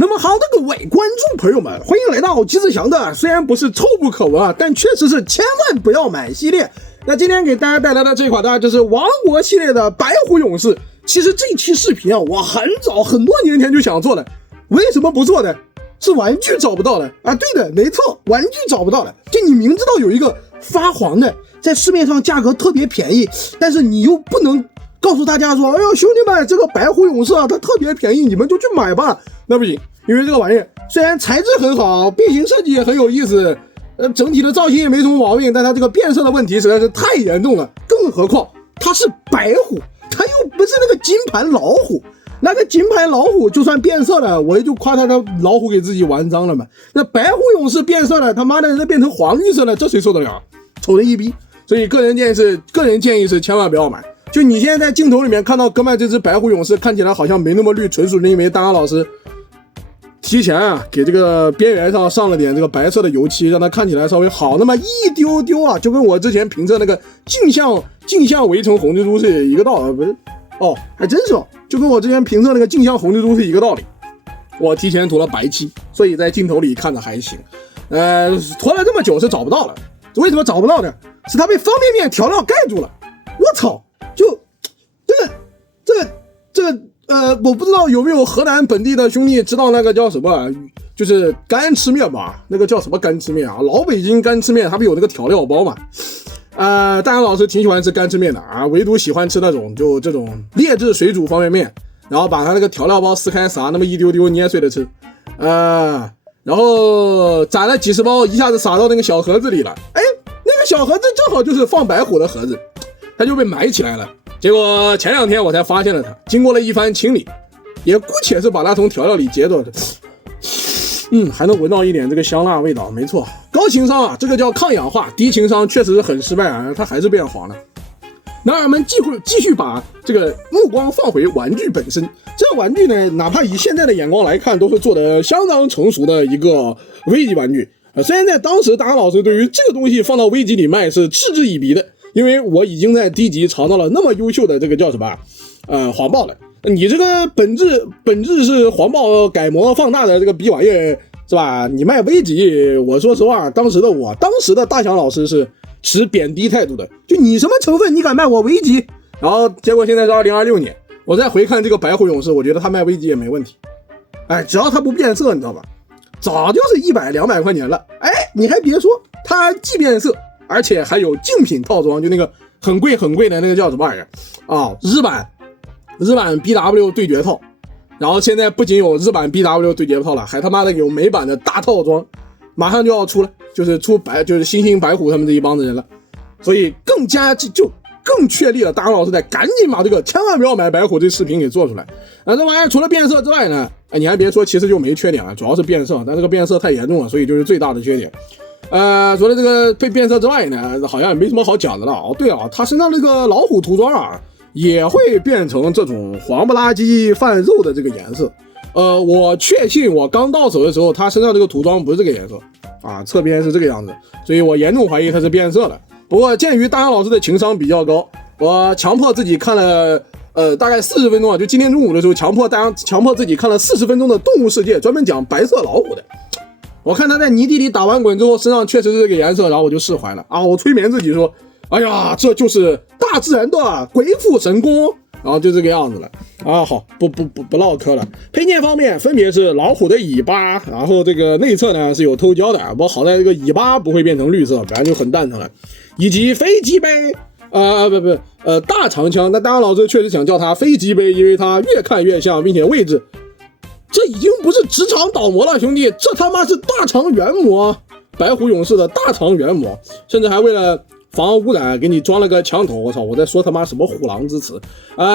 那么好的各位观众朋友们，欢迎来到吉志祥的虽然不是臭不可闻啊，但确实是千万不要买系列。那今天给大家带来的这款呢，就是王国系列的白虎勇士。其实这期视频啊，我很多年前就想做了，为什么不做呢？是玩具找不到了啊！对的，没错，玩具找不到了。就你明知道有一个发黄的，在市面上价格特别便宜，但是你又不能告诉大家说，哎呦兄弟们，这个白虎勇士啊，它特别便宜，你们就去买吧。那不行，因为这个玩意虽然材质很好，变形设计也很有意思，整体的造型也没什么毛病，但它这个变色的问题实在是太严重了。更何况它是白虎，它又不是那个金盘老虎。那个金牌老虎就算变色了，我也就夸他的老虎给自己玩脏了嘛。那白虎勇士变色了，他妈的人变成黄绿色了，这谁受得了？丑人一逼。所以个人建议是千万不要买。就你现在在镜头里面看到哥们这只白虎勇士看起来好像没那么绿，纯属是因为大杨老师提前啊给这个边缘上了点这个白色的油漆，让它看起来稍微好那么一丢丢啊，就跟我之前评测那个镜像围城红蜘蛛是一个道理，不是？哦，还真是哦，就跟我之前评测那个镜像红蜘蛛是一个道理。我提前涂了白漆，所以在镜头里看着还行。涂了这么久是找不到了，为什么找不到呢？是它被方便面调料盖住了。我操！就这个我不知道有没有河南本地的兄弟知道那个叫什么，就是干吃面吧？那个叫什么干吃面啊？老北京干吃面，它不有那个调料包嘛？大杨老师挺喜欢吃干吃面的啊，唯独喜欢吃那种就这种劣质水煮方便面，然后把它那个调料包撕开撒那么一丢丢捏碎的吃，然后攒了几十包一下子撒到那个小盒子里了，哎，那个小盒子正好就是放白虎的盒子，它就被埋起来了。结果前两天我才发现了它，经过了一番清理，也姑且是把它从调料里截断的。还能闻到一点这个香辣味道，没错，高情商啊，这个叫抗氧化，低情商确实是很失败啊，它还是变黄了。那我们继续把这个目光放回玩具本身，这个玩具呢，哪怕以现在的眼光来看，都是做的相当成熟的一个危机玩具。虽然在当时大杨老师对于这个东西放到危机里卖是嗤之以鼻的，因为我已经在低级尝到了那么优秀的这个叫什么黄豹了。你这个本质是黄豹改模放大的这个逼玩意是吧？你卖危机，我说实话，当时的大祥老师是持贬低态度的。就你什么成分，你敢卖我危机？然后结果现在是2026年，我再回看这个白虎勇士，我觉得他卖危机也没问题。哎，只要他不变色，你知道吧？早就是100、200块钱了。哎，你还别说，他既变色，而且还有竞品套装，就那个很贵的那个叫什么玩意儿啊？日版 BW 对决套，然后现在不仅有日版 BW 对决套了，还他妈的有美版的大套装，马上就要出了，就是就是星星白虎他们这一帮子人了，所以更确立了大杨老师得赶紧把这个千万不要买白虎这视频给做出来。这玩意儿除了变色之外呢，你还别说，其实就没缺点了，主要是变色，但这个变色太严重了，所以就是最大的缺点。除了这个被变色之外呢，好像也没什么好讲的了。哦，对啊，他身上这个老虎涂装啊，也会变成这种黄不拉几泛肉的这个颜色。我确信我刚到手的时候，他身上这个涂装不是这个颜色啊，侧边是这个样子，所以我严重怀疑他是变色了。不过鉴于大杨老师的情商比较高，我强迫自己看了大概40分钟啊，就今天中午的时候强迫自己看了40分钟的动物世界，专门讲白色老虎的。我看他在泥地里打完滚之后，身上确实是这个颜色，然后我就释怀了啊！我催眠自己说，哎呀，这就是大自然的鬼斧神工，然后就这个样子了啊！好，不唠嗑了。配件方面分别是老虎的尾巴，然后这个内侧呢是有偷胶的，不过好在这个尾巴不会变成绿色，不然就很蛋疼了。以及飞机杯，大长枪。那大杨老师确实想叫它飞机杯，因为它越看越像，并且位置。这已经不是直肠倒模了，兄弟，这他妈是大肠原模，白虎勇士的大肠原模，甚至还为了防污染给你装了个枪头。我操，我在说他妈什么虎狼之词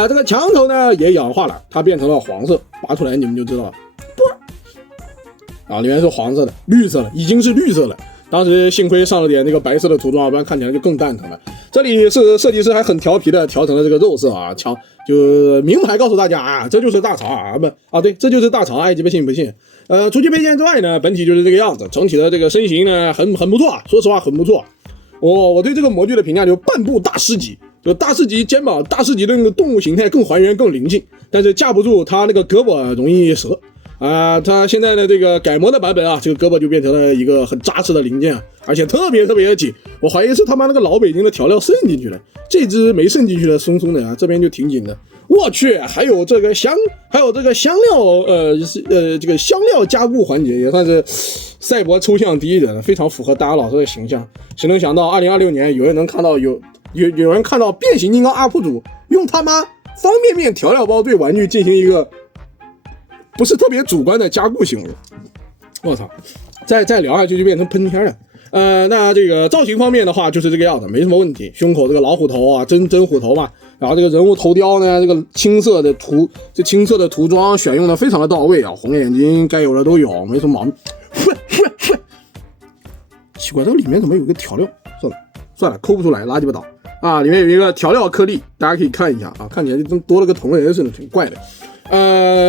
这个枪头呢也氧化了，它变成了黄色，拔出来你们就知道了，里面是黄色的，绿色的，已经是绿色了。当时幸亏上了点那个白色的涂装，不然看起来就更蛋疼了。这里是设计师还很调皮的调成了这个肉色啊，就明牌告诉大家啊，这就是大肠啊，对，这就是大肠，爱鸡巴信不信？除去配件之外呢，本体就是这个样子，整体的这个身形呢很不错，说实话很不错。我对这个模具的评价就半步大师级，就大师级肩膀，大师级的那个动物形态更还原更灵性，但是架不住它那个胳膊容易折。它现在的这个改模的版本啊，这个胳膊就变成了一个很扎实的零件，而且特别的紧。我怀疑是他妈那个老北京的调料渗进去了，这只没渗进去的松松的啊，这边就挺紧的。我去，还有这个香料，这个香料加固环节也算是赛博抽象第一人，非常符合大家老师的形象。谁能想到2026年有人能看到有人看到变形金刚 UP 主用他妈方便面调料包对玩具进行一个不是特别主观的加固行为？我操！再聊下去就变成喷天了。那这个造型方面的话就是这个样子，没什么问题。胸口这个老虎头啊，真虎头嘛。然后这个人物头雕呢，这个青色的涂装选用的非常的到位啊，红眼睛该有的都有，没什么毛病。奇怪，这个里面怎么有个调料？算了，抠不出来，垃圾不倒啊！里面有一个调料颗粒，大家可以看一下啊，看起来就跟多了个同人似的，挺怪的。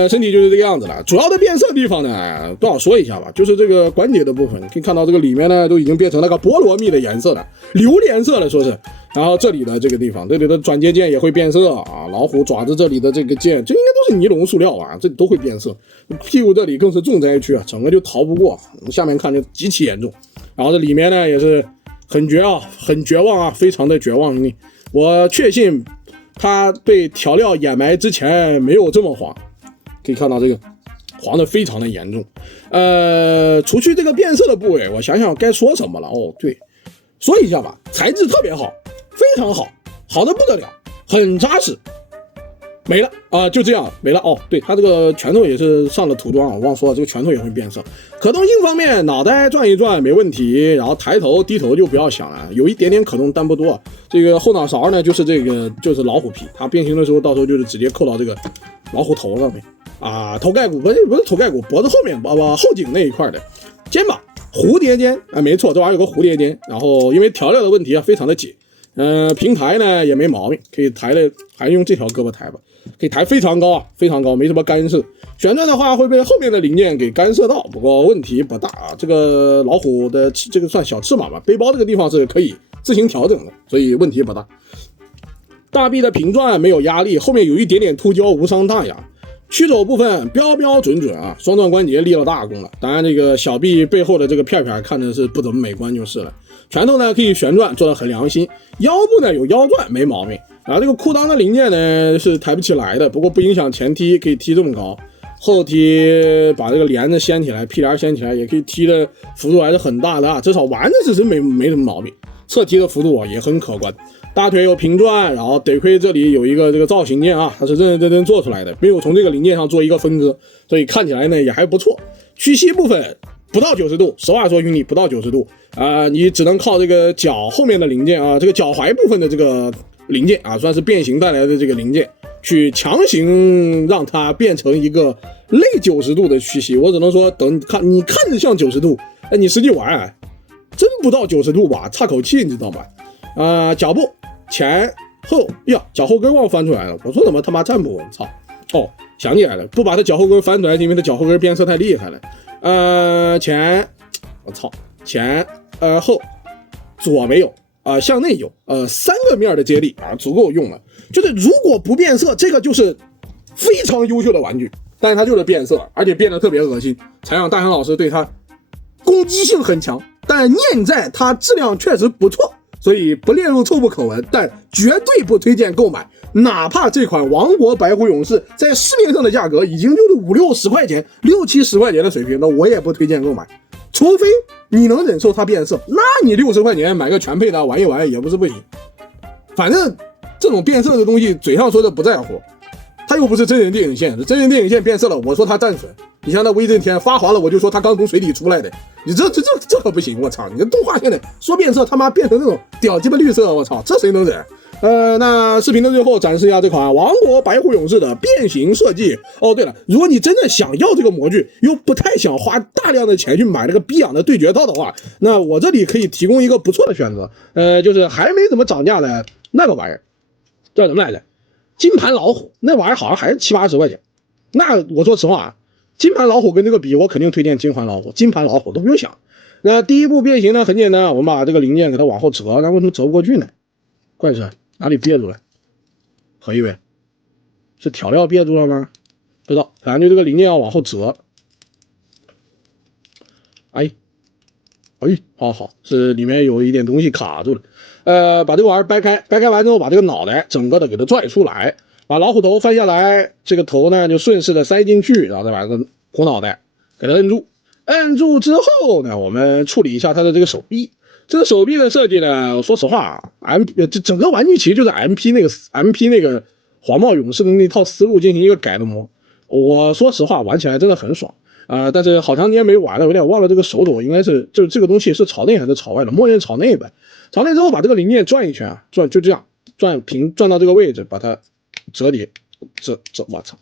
身体就是这个样子了。主要的变色地方呢，多少说一下吧，就是这个关节的部分，可以看到这个里面呢都已经变成那个菠萝蜜的颜色了，榴莲色了说是。然后这里的这个地方，这里的转接件也会变色啊，老虎爪子这里的这个键，这应该都是尼龙塑料啊，这里都会变色。屁股这里更是重灾区啊，整个就逃不过。下面看就极其严重。然后这里面呢也是很绝望啊，非常的绝望。我确信它被调料掩埋之前没有这么黄，可以看到这个黄的非常的严重。除去这个变色的部位，我想想该说什么了。哦，对，说一下吧，材质特别好，非常好，好的不得了，很扎实。没了啊，就这样没了。哦，对，它这个拳头也是上了涂装，我忘说了，这个拳头也会变色。可动性方面，脑袋转一转没问题，然后抬头低头就不要想了，有一点点可动，但不多。这个后脑勺呢，就是老虎皮，它变形的时候，到时候就是直接扣到这个老虎头上面啊，头盖骨不是头盖骨，脖子后面后颈那一块的肩膀蝴蝶肩啊，没错，这玩意儿有个蝴蝶肩。然后因为调料的问题啊，非常的紧，平抬呢也没毛病，可以抬的，还用这条胳膊抬吧。可以抬非常高啊，非常高，没什么干涉。旋转的话会被后面的零件给干涉到，不过问题不大啊。这个老虎的这个算小翅膀吧，背包这个地方是可以自行调整的，所以问题不大。大臂的平转没有压力，后面有一点点凸胶，无伤大雅。曲肘部分标准啊，双转关节立了大功了。当然，这个小臂背后的这个片看的是不怎么美观就是了。拳头呢可以旋转，做得很良心。腰部呢有腰转，没毛病。这个裤裆的零件呢是抬不起来的，不过不影响前踢，可以踢这么高。后踢把这个帘子掀起来，屁帘掀起来，也可以踢的幅度还是很大的啊，至少玩的是没什么毛病。侧踢的幅度也很可观。大腿有平转，然后得亏这里有一个这个造型件啊，它是认真做出来的，没有从这个零件上做一个分割，所以看起来呢也还不错。屈膝部分不到90度，实话说兄弟不到90度你只能靠这个脚后面的零件啊，这个脚踝部分的这个零件啊，算是变形带来的这个零件，去强行让它变成一个类90度的屈膝。我只能说，你看着像90度，你实际玩真不到90度吧，差口气，你知道吗？脚部前后呀，脚后跟忘翻出来了。我说怎么他妈站不稳？操！哦，想起来了，不把他脚后跟翻出来，是因为他脚后跟变色太厉害了。前，我操，前后，左没有。向内有3个面的接力足够用了。就是如果不变色，这个就是非常优秀的玩具，但是它就是变色，而且变得特别恶心，才让大雄老师对它攻击性很强。但念在它质量确实不错，所以不列入臭不可闻，但绝对不推荐购买。哪怕这款王国白虎勇士在市面上的价格已经就是50-60块钱、60-70块钱的水平，那我也不推荐购买。除非你能忍受它变色，那你60块钱买个全配的玩一玩也不是不行。反正这种变色的东西嘴上说的不在乎，它又不是真人电影线，真人电影线变色了我说它战损，你像那威震天发黄了我就说它刚从水底出来的，你这可不行，我操！你这动画现在说变色他妈变成那种屌鸡巴绿色，我操，这谁能忍？那视频的最后展示一下这款王国白虎勇士的变形设计。哦，对了，如果你真的想要这个模具，又不太想花大量的钱去买那个逼养的对决套的话，那我这里可以提供一个不错的选择。就是还没怎么涨价的那个玩意儿，叫什么来着？金盘老虎，那玩意儿好像还是70-80块钱。那我说实话，金盘老虎跟这个比，我肯定推荐金盘老虎。金盘老虎都不用想。那第一步变形呢，很简单，我们把这个零件给它往后折，那为什么折不过去呢？怪事，哪里憋住了？何以为是调料憋住了吗？不知道，反正就这个零件要往后折，好，是里面有一点东西卡住了。把这个玩意儿掰开完之后，把这个脑袋整个的给它拽出来，把老虎头翻下来，这个头呢就顺势的塞进去，然后再把这个虎脑袋给它摁住。摁住之后呢，我们处理一下它的这个手臂。这个手臂的设计呢，说实话这整个玩具其实就是 MP 那个黄帽勇士的那套思路进行一个改的模。我说实话，玩起来真的很爽。但是好长时间没玩了，有点忘了这个手抖应该是就这个东西是朝内还是朝外的，默认朝内呗。朝内之后把这个零件转一圈啊，就这样转到这个位置，把它折叠，我操！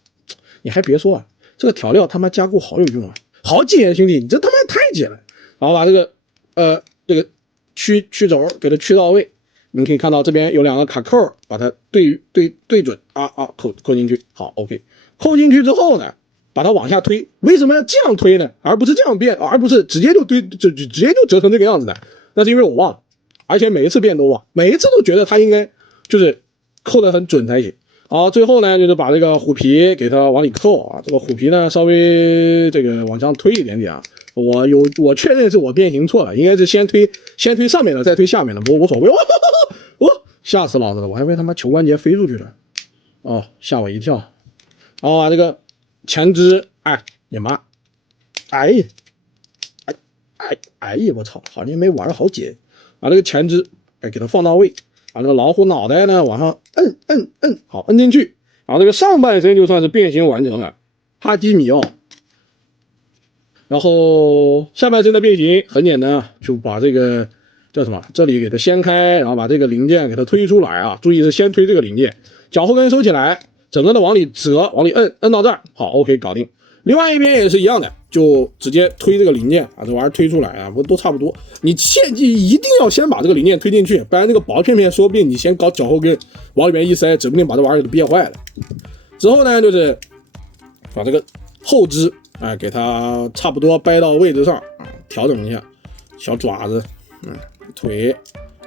你还别说啊，这个调料他妈加固好有用啊，好解兄弟，你这他妈太解了。然后把这个曲轴给它曲到位，你们可以看到这边有2个卡扣，把它对准扣进去，好 OK。扣进去之后呢，把它往下推，为什么要这样推呢？而不是这样变，而不是直接就直接就折成这个样子的？那是因为我忘了，而且每一次变都忘，每一次都觉得它应该就是扣得很准才行。好，最后呢就是把这个虎皮给它往里扣啊，这个虎皮呢稍微这个往上推一点点啊。我确认是我变形错了，应该是先推上面的，再推下面的，不过无所谓。吓死老子了，我还以为他妈球关节飞出去了，吓我一跳。然后把这个前肢，你妈，我操，好像没玩好解。把这个前肢，给它放到位，把这个老虎脑袋呢往上摁，好，摁进去。然后这个上半身就算是变形完成了，哈基米奥。然后下半身的变形很简单啊，就把这个叫什么，这里给它掀开，然后把这个零件给它推出来啊，注意是先推这个零件，脚后跟收起来，整个的往里折，往里摁到这儿，好 OK 搞定。另外一边也是一样的，就直接推这个零件啊，这玩意儿推出来啊，不都差不多。你切记一定要先把这个零件推进去，不然这个薄片片说不定你先搞脚后跟往里面一塞，指不定把这玩意儿给憋坏了。之后呢，就是把这个后肢给它差不多掰到位置上调整一下，小爪子，腿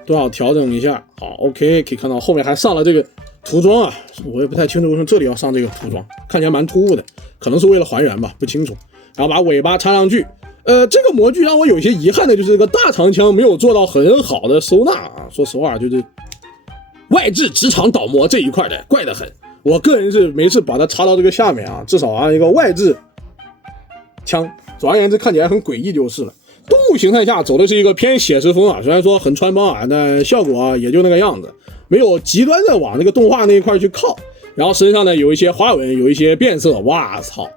都要调整一下，好 OK。可以看到后面还上了这个涂装啊，我也不太清楚为什么这里要上这个涂装，看起来蛮突兀的，可能是为了还原吧，不清楚。然后把尾巴插上去，这个模具让我有些遗憾的就是这个大长枪没有做到很好的收纳啊，说实话就是外置直肠倒模这一块的怪得很。我个人是没事把它插到这个下面啊，至少一个外置枪，总而言之看起来很诡异就是了。动物形态下走的是一个偏写实风啊，虽然说很穿帮啊，但效果也就那个样子，没有极端的往那个动画那一块去靠。然后身上呢有一些花纹，有一些变色，哇操！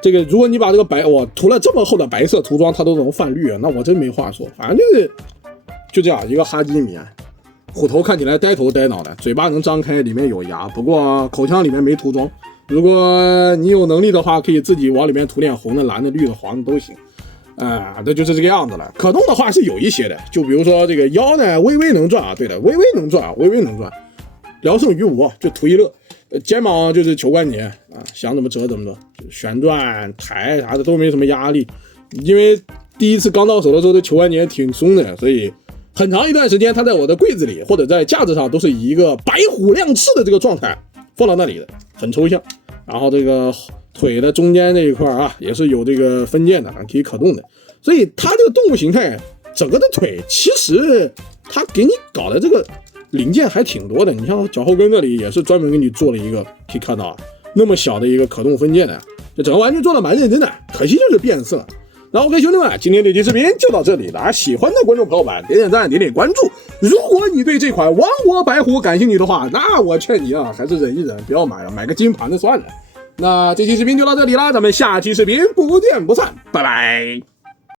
这个如果你把这个我涂了这么厚的白色涂装，它都能泛绿啊，那我真没话说。反正就这样一个哈基米，虎头看起来呆头呆脑的，嘴巴能张开，里面有牙，不过口腔里面没涂装。如果你有能力的话，可以自己往里面涂点红的、蓝的、绿的、黄的都行。这就是这个样子了。可动的话是有一些的，就比如说这个腰呢，微微能转啊，对的，微微能转，聊胜于无，就图一乐。肩膀就是球关节啊，想怎么折怎么折，旋转、抬啥的都没什么压力。因为第一次刚到手的时候，这球关节挺松的，所以很长一段时间它在我的柜子里或者在架子上都是以一个白虎亮翅的这个状态放到那里的，很抽象。然后这个腿的中间这一块也是有这个分件的，可以可动的。所以它这个动物形态，整个的腿其实它给你搞的这个零件还挺多的。你像脚后跟这里也是专门给你做了一个，可以看到那么小的一个可动分件的，这整个玩具做的蛮认真的，可惜就是变色。那 OK 兄弟们，今天这期视频就到这里了，喜欢的观众朋友们点点赞，点点关注。如果你对这款王国白虎感兴趣的话，那我劝你还是忍一忍，不要买了，买个金盘的算了。那这期视频就到这里啦，咱们下期视频不见不散，拜拜。